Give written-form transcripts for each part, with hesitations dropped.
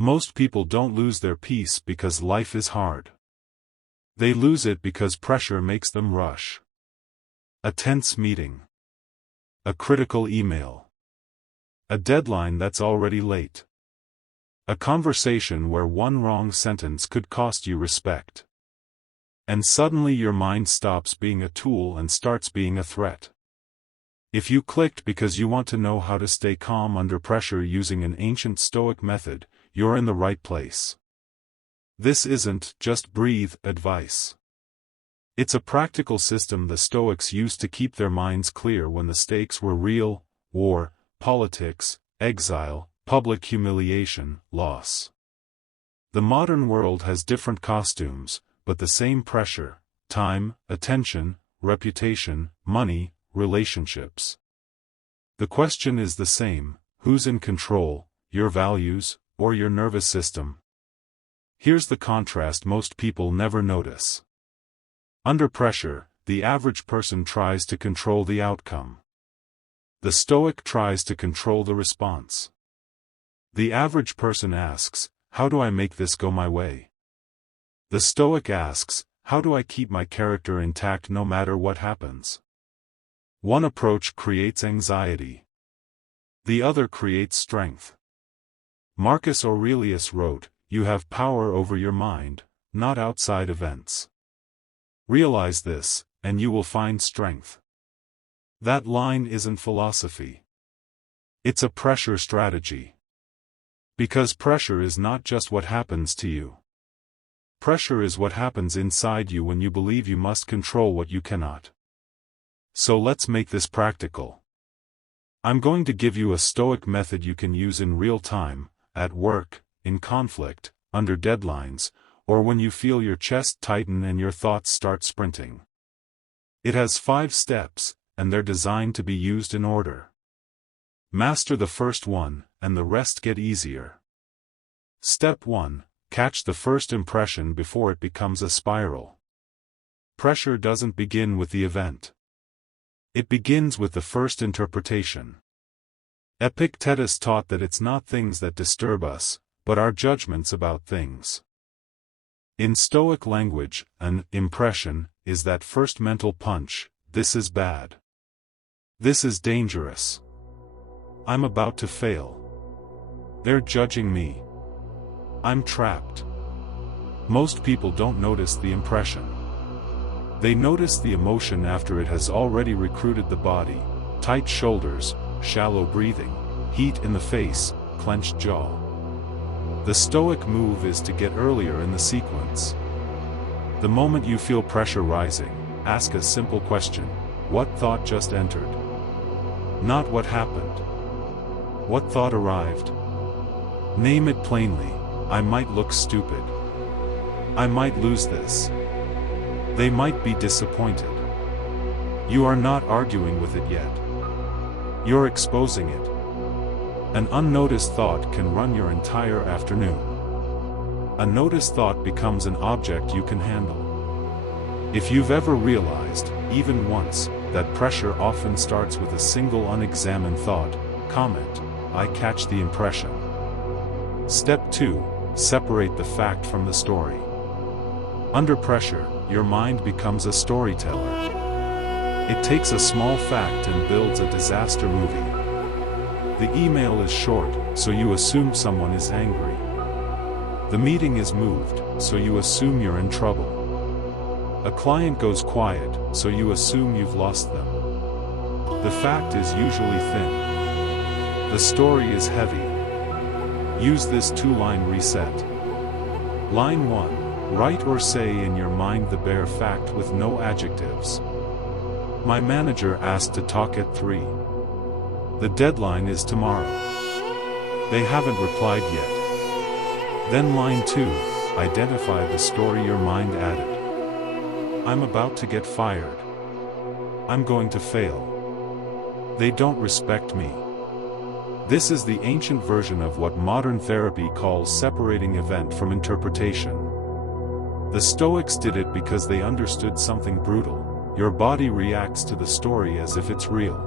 Most people don't lose their peace because life is hard. They lose it because pressure makes them rush. A tense meeting. A critical email. A deadline that's already late. A conversation where one wrong sentence could cost you respect. And suddenly your mind stops being a tool and starts being a threat. If you clicked because you want to know how to stay calm under pressure using an ancient Stoic method, you're in the right place. This isn't just breathe advice. It's a practical system the Stoics used to keep their minds clear when the stakes were real: war, politics, exile, public humiliation, loss. The modern world has different costumes, but the same pressure: time, attention, reputation, money, relationships. The question is the same: who's in control, your values, or your nervous system? Here's the contrast most people never notice. Under pressure, the average person tries to control the outcome. The Stoic tries to control the response. The average person asks, how do I make this go my way? The Stoic asks, how do I keep my character intact no matter what happens? One approach creates anxiety. The other creates strength. Marcus Aurelius wrote, "You have power over your mind, not outside events. Realize this, and you will find strength." That line isn't philosophy. It's a pressure strategy. Because pressure is not just what happens to you. Pressure is what happens inside you when you believe you must control what you cannot. So let's make this practical. I'm going to give you a Stoic method you can use in real time, at work, in conflict, under deadlines, or when you feel your chest tighten and your thoughts start sprinting. It has 5 steps, and they're designed to be used in order. Master the first one, and the rest get easier. Step 1. Catch the first impression before it becomes a spiral. Pressure doesn't begin with the event. It begins with the first interpretation. Epictetus taught that it's not things that disturb us, but our judgments about things. In Stoic language, an impression is that first mental punch: this is bad. This is dangerous. I'm about to fail. They're judging me. I'm trapped. Most people don't notice the impression. They notice the emotion after it has already recruited the body: tight shoulders, shallow breathing, heat in the face, clenched jaw. The Stoic move is to get earlier in the sequence. The moment you feel pressure rising, ask a simple question: what thought just entered? Not what happened. What thought arrived? Name it plainly: I might look stupid. I might lose this. They might be disappointed. You are not arguing with it yet. You're exposing it. An unnoticed thought can run your entire afternoon. A noticed thought becomes an object you can handle. If you've ever realized, even once, that pressure often starts with a single unexamined thought, comment: I catch the impression. Step 2. Separate the fact from the story. Under pressure, your mind becomes a storyteller. It takes a small fact and builds a disaster movie. The email is short, so you assume someone is angry. The meeting is moved, so you assume you're in trouble. A client goes quiet, so you assume you've lost them. The fact is usually thin. The story is heavy. Use this 2-line reset. Line 1. Write or say in your mind the bare fact with no adjectives. My manager asked to talk at 3. The deadline is tomorrow. They haven't replied yet. Then line 2. Identify the story your mind added. I'm about to get fired. I'm going to fail. They don't respect me. This is the ancient version of what modern therapy calls separating event from interpretation. The Stoics did it because they understood something brutal: your body reacts to the story as if it's real.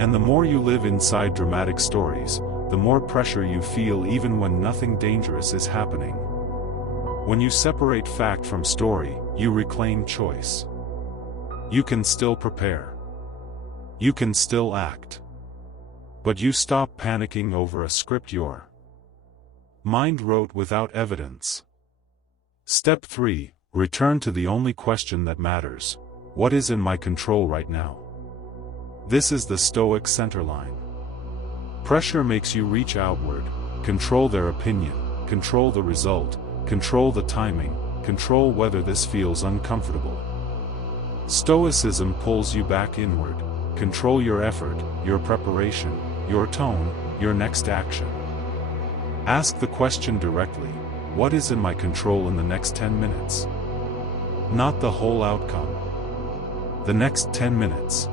And the more you live inside dramatic stories, the more pressure you feel even when nothing dangerous is happening. When you separate fact from story, you reclaim choice. You can still prepare. You can still act. But you stop panicking over a script your mind wrote without evidence. Step 3. Return to the only question that matters. What is in my control right now? This is the Stoic centerline. Pressure makes you reach outward, control their opinion, control the result, control the timing, control whether this feels uncomfortable. Stoicism pulls you back inward, control your effort, your preparation, your tone, your next action. Ask the question directly, what is in my control in the next 10 minutes? Not the whole outcome. The next 10 minutes.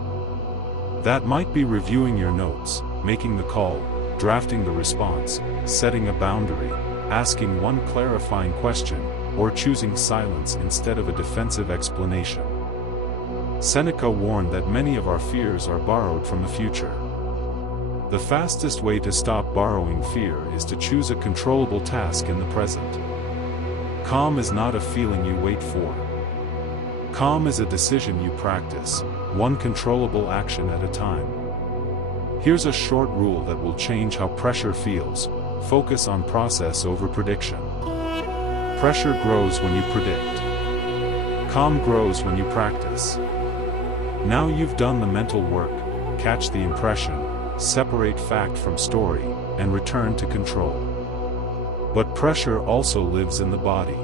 That might be reviewing your notes, making the call, drafting the response, setting a boundary, asking one clarifying question, or choosing silence instead of a defensive explanation. Seneca warned that many of our fears are borrowed from the future. The fastest way to stop borrowing fear is to choose a controllable task in the present. Calm is not a feeling you wait for. Calm is a decision you practice, one controllable action at a time. Here's a short rule that will change how pressure feels. Focus on process over prediction. Pressure grows when you predict. Calm grows when you practice. Now you've done the mental work, catch the impression, separate fact from story, and return to control. But pressure also lives in the body.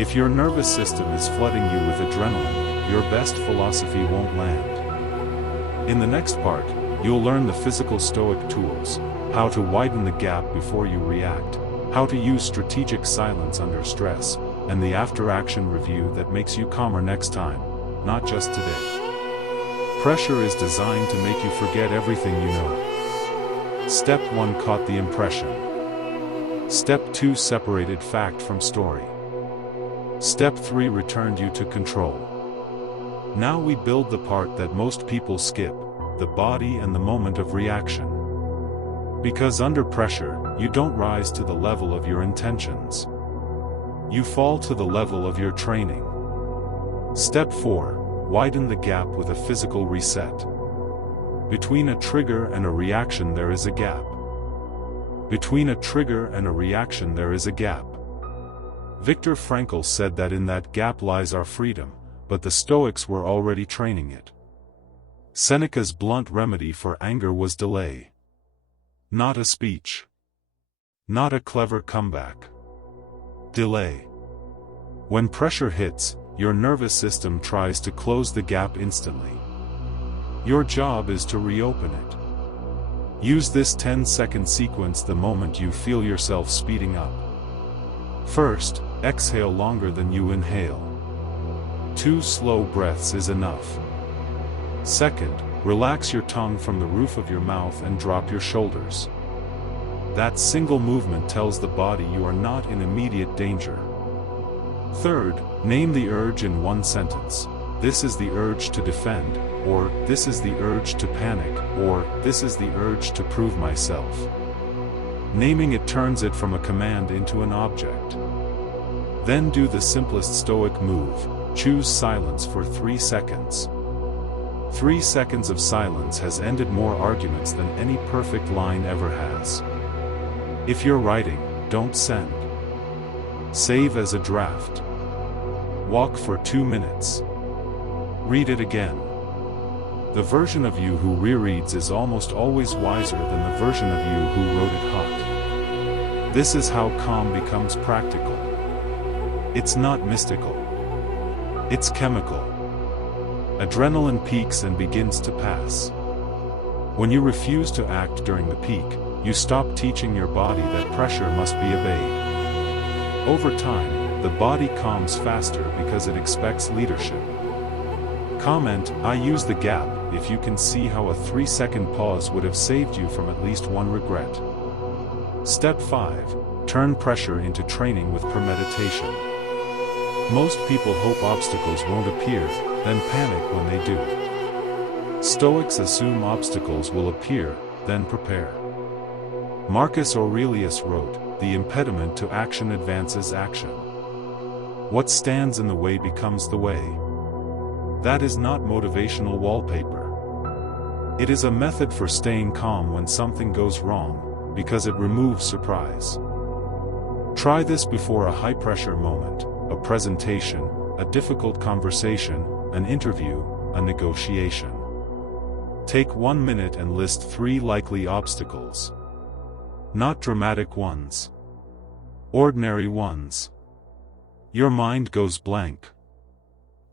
If your nervous system is flooding you with adrenaline, your best philosophy won't land. In the next part, you'll learn the physical Stoic tools, how to widen the gap before you react, how to use strategic silence under stress, and the after-action review that makes you calmer next time, not just today. Pressure is designed to make you forget everything you know. Step 1 caught the impression. Step 2 separated fact from story. Step 3 returned you to control. Now we build the part that most people skip, the body and the moment of reaction. Because under pressure, you don't rise to the level of your intentions. You fall to the level of your training. Step 4. Widen the gap with a physical reset. Between a trigger and a reaction there is a gap. Between a trigger and a reaction there is a gap. Viktor Frankl said that in that gap lies our freedom, but the Stoics were already training it. Seneca's blunt remedy for anger was delay. Not a speech. Not a clever comeback. Delay. When pressure hits, your nervous system tries to close the gap instantly. Your job is to reopen it. Use this 10-second sequence the moment you feel yourself speeding up. First, exhale longer than you inhale. 2 slow breaths is enough. Second, relax your tongue from the roof of your mouth and drop your shoulders. That single movement tells the body you are not in immediate danger. Third, name the urge in one sentence. This is the urge to defend, or this is the urge to panic, or this is the urge to prove myself. Naming it turns it from a command into an object. Then do the simplest Stoic move, choose silence for 3 seconds. 3 seconds of silence has ended more arguments than any perfect line ever has. If you're writing, don't send. Save as a draft. Walk for 2 minutes. Read it again. The version of you who rereads is almost always wiser than the version of you who wrote it hot. This is how calm becomes practical. It's not mystical. It's chemical. Adrenaline peaks and begins to pass. When you refuse to act during the peak, you stop teaching your body that pressure must be obeyed. Over time, the body calms faster because it expects leadership. Comment, I use the gap, if you can see how a 3-second pause would have saved you from at least one regret. Step 5. Turn pressure into training with premeditation. Most people hope obstacles won't appear, then panic when they do. Stoics assume obstacles will appear, then prepare. Marcus Aurelius wrote, "The impediment to action advances action. What stands in the way becomes the way." That is not motivational wallpaper. It is a method for staying calm when something goes wrong, because it removes surprise. Try this before a high-pressure moment, a presentation, a difficult conversation, an interview, a negotiation. Take 1 minute and list 3 likely obstacles. Not dramatic ones. Ordinary ones. Your mind goes blank.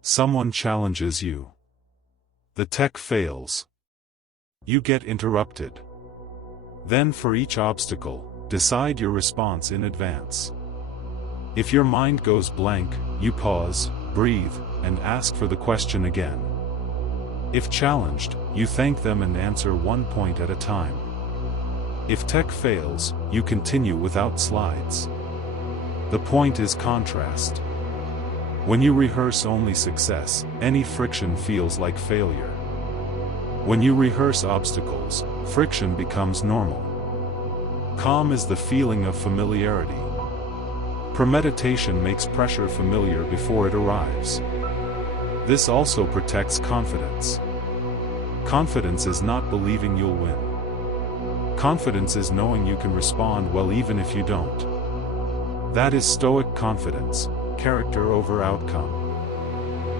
Someone challenges you. The tech fails. You get interrupted. Then for each obstacle, decide your response in advance. If your mind goes blank, you pause, breathe, and ask for the question again. If challenged, you thank them and answer one point at a time. If tech fails, you continue without slides. The point is contrast. When you rehearse only success, any friction feels like failure. When you rehearse obstacles, friction becomes normal. Calm is the feeling of familiarity. Premeditation makes pressure familiar before it arrives. This also protects confidence. Confidence is not believing you'll win. Confidence is knowing you can respond well even if you don't. That is Stoic confidence, character over outcome.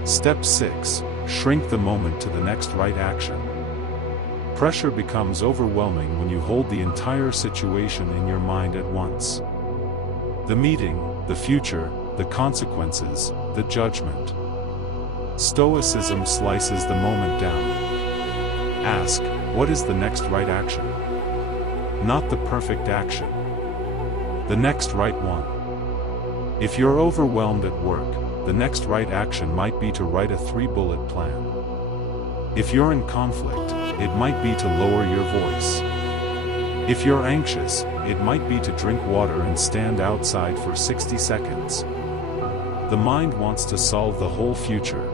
Step 6. Shrink the moment to the next right action. Pressure becomes overwhelming when you hold the entire situation in your mind at once. The meeting, the future, the consequences, the judgment. Stoicism slices the moment down. Ask, what is the next right action? Not the perfect action. The next right one. If you're overwhelmed at work, the next right action might be to write a 3-bullet plan. If you're in conflict, it might be to lower your voice. If you're anxious, it might be to drink water and stand outside for 60 seconds. The mind wants to solve the whole future.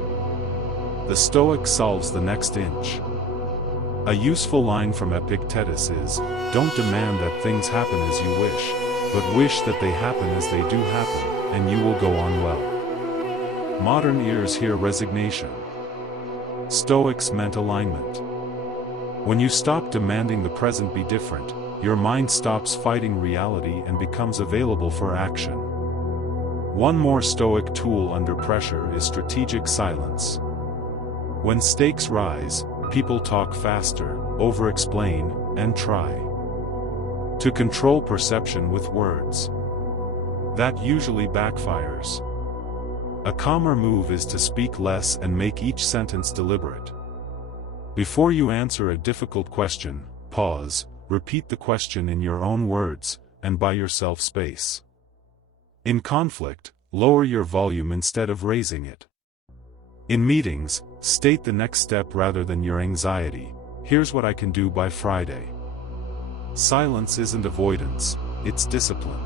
The Stoic solves the next inch. A useful line from Epictetus is, "Don't demand that things happen as you wish, but wish that they happen as they do happen, and you will go on well." Modern ears hear resignation. Stoics meant alignment. When you stop demanding the present be different, your mind stops fighting reality and becomes available for action. One more Stoic tool under pressure is strategic silence. When stakes rise, people talk faster, over-explain, and try to control perception with words. That usually backfires. A calmer move is to speak less and make each sentence deliberate. Before you answer a difficult question, pause, repeat the question in your own words, and buy yourself space. In conflict, lower your volume instead of raising it. In meetings, state the next step rather than your anxiety. Here's what I can do by Friday. Silence isn't avoidance, it's discipline.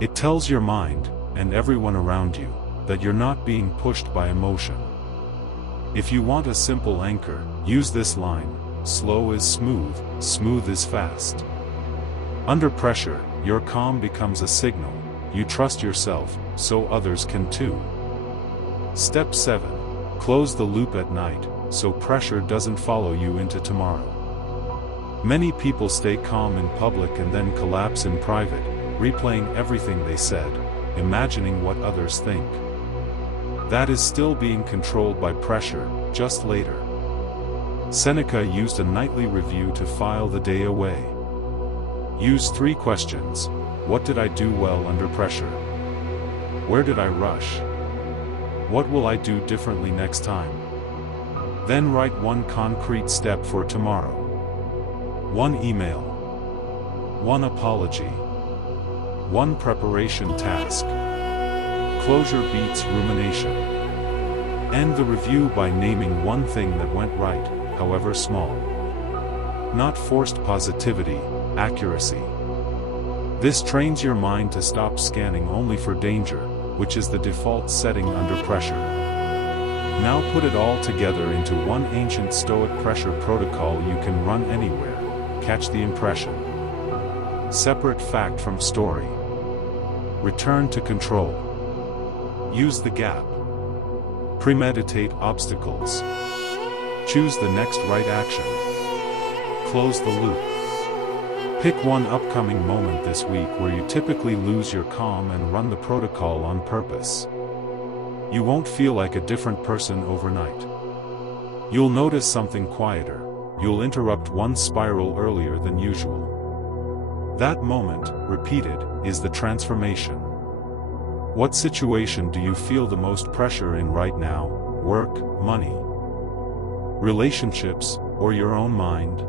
It tells your mind, and everyone around you, that you're not being pushed by emotion. If you want a simple anchor, use this line: slow is smooth, smooth is fast. Under pressure, your calm becomes a signal. You trust yourself, so others can too. Step 7. Close the loop at night, so pressure doesn't follow you into tomorrow. Many people stay calm in public and then collapse in private, replaying everything they said, imagining what others think. That is still being controlled by pressure, just later. Seneca used a nightly review to file the day away. Use 3 questions. What did I do well under pressure? Where did I rush? What will I do differently next time? Then write 1 concrete step for tomorrow. 1 email. 1 apology. 1 preparation task. Closure beats rumination. End the review by naming 1 thing that went right, however small. Not forced positivity, accuracy. This trains your mind to stop scanning only for danger, which is the default setting under pressure. Now put it all together into one ancient Stoic pressure protocol you can run anywhere. Catch the impression. Separate fact from story. Return to control. Use the gap. Premeditate obstacles. Choose the next right action. Close the loop. Pick one upcoming moment this week where you typically lose your calm and run the protocol on purpose. You won't feel like a different person overnight. You'll notice something quieter. You'll interrupt one spiral earlier than usual. That moment, repeated, is the transformation. What situation do you feel the most pressure in right now? Work, money, relationships, or your own mind?